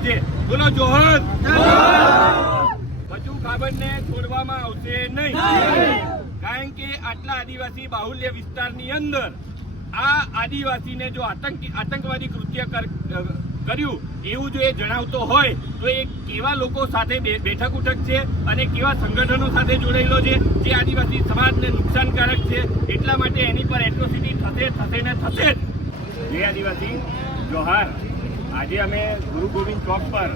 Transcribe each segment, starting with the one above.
છે. બોલો, જોહર. બચુ ખાબડને છોડવામાં આવશે નહીં. કારણ કે આટલા આદિવાસી બાહુલ્ય વિસ્તારની અંદર આ આદિવાસીને જો આતંકી, આતંકવાદી કૃત્ય કર- કર્યું, એવું જો એ જણાવતો હોય, તો એ કેવા લોકો સાથે બેઠક ઉઠક છે અને કેવા સંગઠનો સાથે જોડાયેલો છે, જે આદિવાસી સમાજને નુકસાનકારક છે, એટલા માટે એની પર એટ્રોસિટી થશે થશે ને થશે જ. જય આદિવાસી, જોહાર આજે અમે ગુરુ ગોવિંદ ચોક પર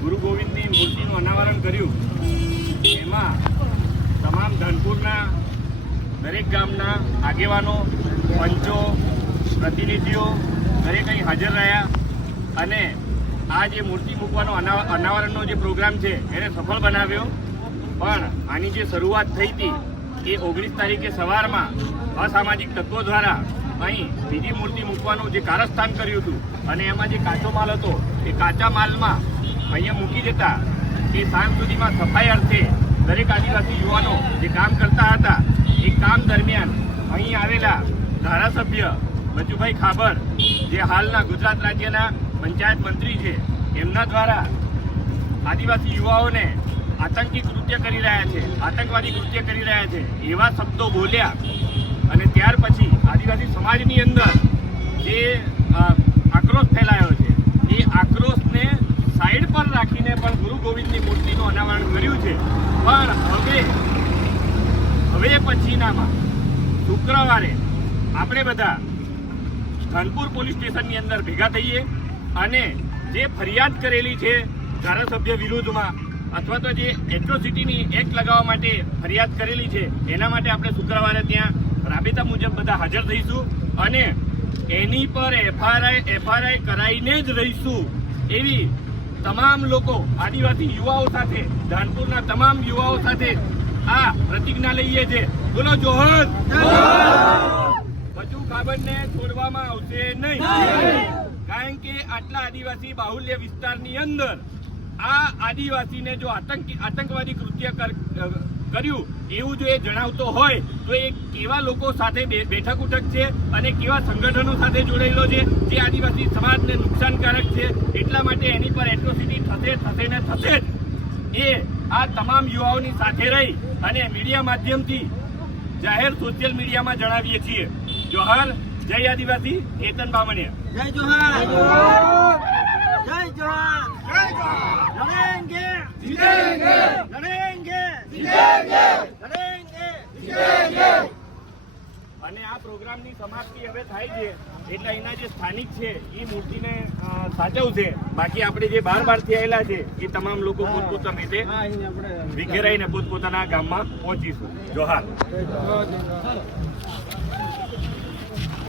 ગુરુ ગોવિંદની મૂર્તિનું અનાવરણ કર્યું. એમાં તમામ ધનપુરના દરેક ગામના આગેવાનો, પંચો, પ્રતિનિધિઓ દરેક અહીં હાજર રહ્યા અને આ જે મૂર્તિ મૂકવાનો અના- અનાવરણનો જે પ્રોગ્રામ છે એને સફળ બનાવ્યો. પણ આની જે શરૂઆત થઈ હતી એ ઓગણીસ તારીખે સવારમાં અસામાજિક તત્વો દ્વારા અહીં બીજી મૂર્તિ મૂકવાનું જે કારસ્થાન કર્યું હતું અને એમાં જે કાચો માલ હતો, એ કાચા માલમાં અહીંયા મૂકી દેતા, એ સાંજ સુધીમાં સફાઈ અર્થે દરેક આદિવાસી યુવાનો જે કામ કરતા હતા, એ કામ દરમિયાન અહીં આવેલા ધારાસભ્ય બચુભાઈ ખાબર, જે હાલના ગુજરાત રાજ્યના પંચાયત મંત્રી છે, એમના દ્વારા આદિવાસી યુવાઓને આતંકી કૃત્ય કરી રહ્યા છે, આતંકવાદી કૃત્ય કરી રહ્યા છે, એવા શબ્દો બોલ્યા. અને ત્યાર પછી આદિવાસી સમાજની અંદર જે આક્રોશ ફેલાયો છે, એ આક્રોશને સાઈડ પર રાખીને પણ ગુરુ ગોવિંદની મૂર્તિનું અનાવરણ કર્યું છે. પણ હવે હવે પછીનામાં શુક્રવારે આપણે બધા ધનપુર પોલીસ સ્ટેશનની અંદર ભેગા થઈએ અને જે ફરિયાદ કરેલી છે ધારાસભ્ય વિરુદ્ધમાં અથવા તો જે એટ્રોસિટીની એક્ટ લગાવવા માટે ફરિયાદ કરેલી છે, એના માટે આપણે શુક્રવારે ત્યાં રાબેતા મુજબ બધા હાજર થઈશું અને એની પર એફઆરઆઈ એફઆરઆઈ કરાઈને જ રહીશું. એવી તમામ લોકો, આદિવાસી યુવાઓ સાથે, ધાનપુરના તમામ યુવાઓ સાથે આ પ્રતિજ્ઞા લઈએ છે. બોલો, જોહર! બચુ કાબરને છોડવામાં આવશે નહીં. કારણ કે આટલા આદિવાસી બાહુલ્ય વિસ્તારની અંદર આ આદિવાસીને જો આતંકી, આતંકવાદી કૃત્ય કર્યું એવું જો એ જણાવતો હોય તો એ કેવા લોકો સાથે બે- બેઠક ઉઠક છે અને કેવા સંગઠનો સાથે જોડાયેલો છે જે આદિવાસી સમાજને નુકસાનકારક છે એટલા માટે એની પર એટ્રોસિટી થશે થશે ને થશે જ. એ આ તમામ યુવાઓની સાથે રહી અને મીડિયા માધ્યમથી જાહેર સોશિયલ મીડિયામાં જણાવીએ છીએ. જોહાર જય આદિવાસી કેતન બામણિયા. જય જોહાર. જય જોહાર. લડેંગે જીતેંગે લડેંગે લડેંગે અને આ પ્રોગ્રામની સમાપ્તિ હવે થાય છે. એટલે અહીંના જે સ્થાનિક છે એ મૂર્તિને સાચવશે બાકી આપણે જે બાર બારથી આવેલા છે એ તમામ લોકો પોતપોતાની રીતે વિખેરાઈને પોતપોતાના ગામમાં પહોંચીશું. જોહાર.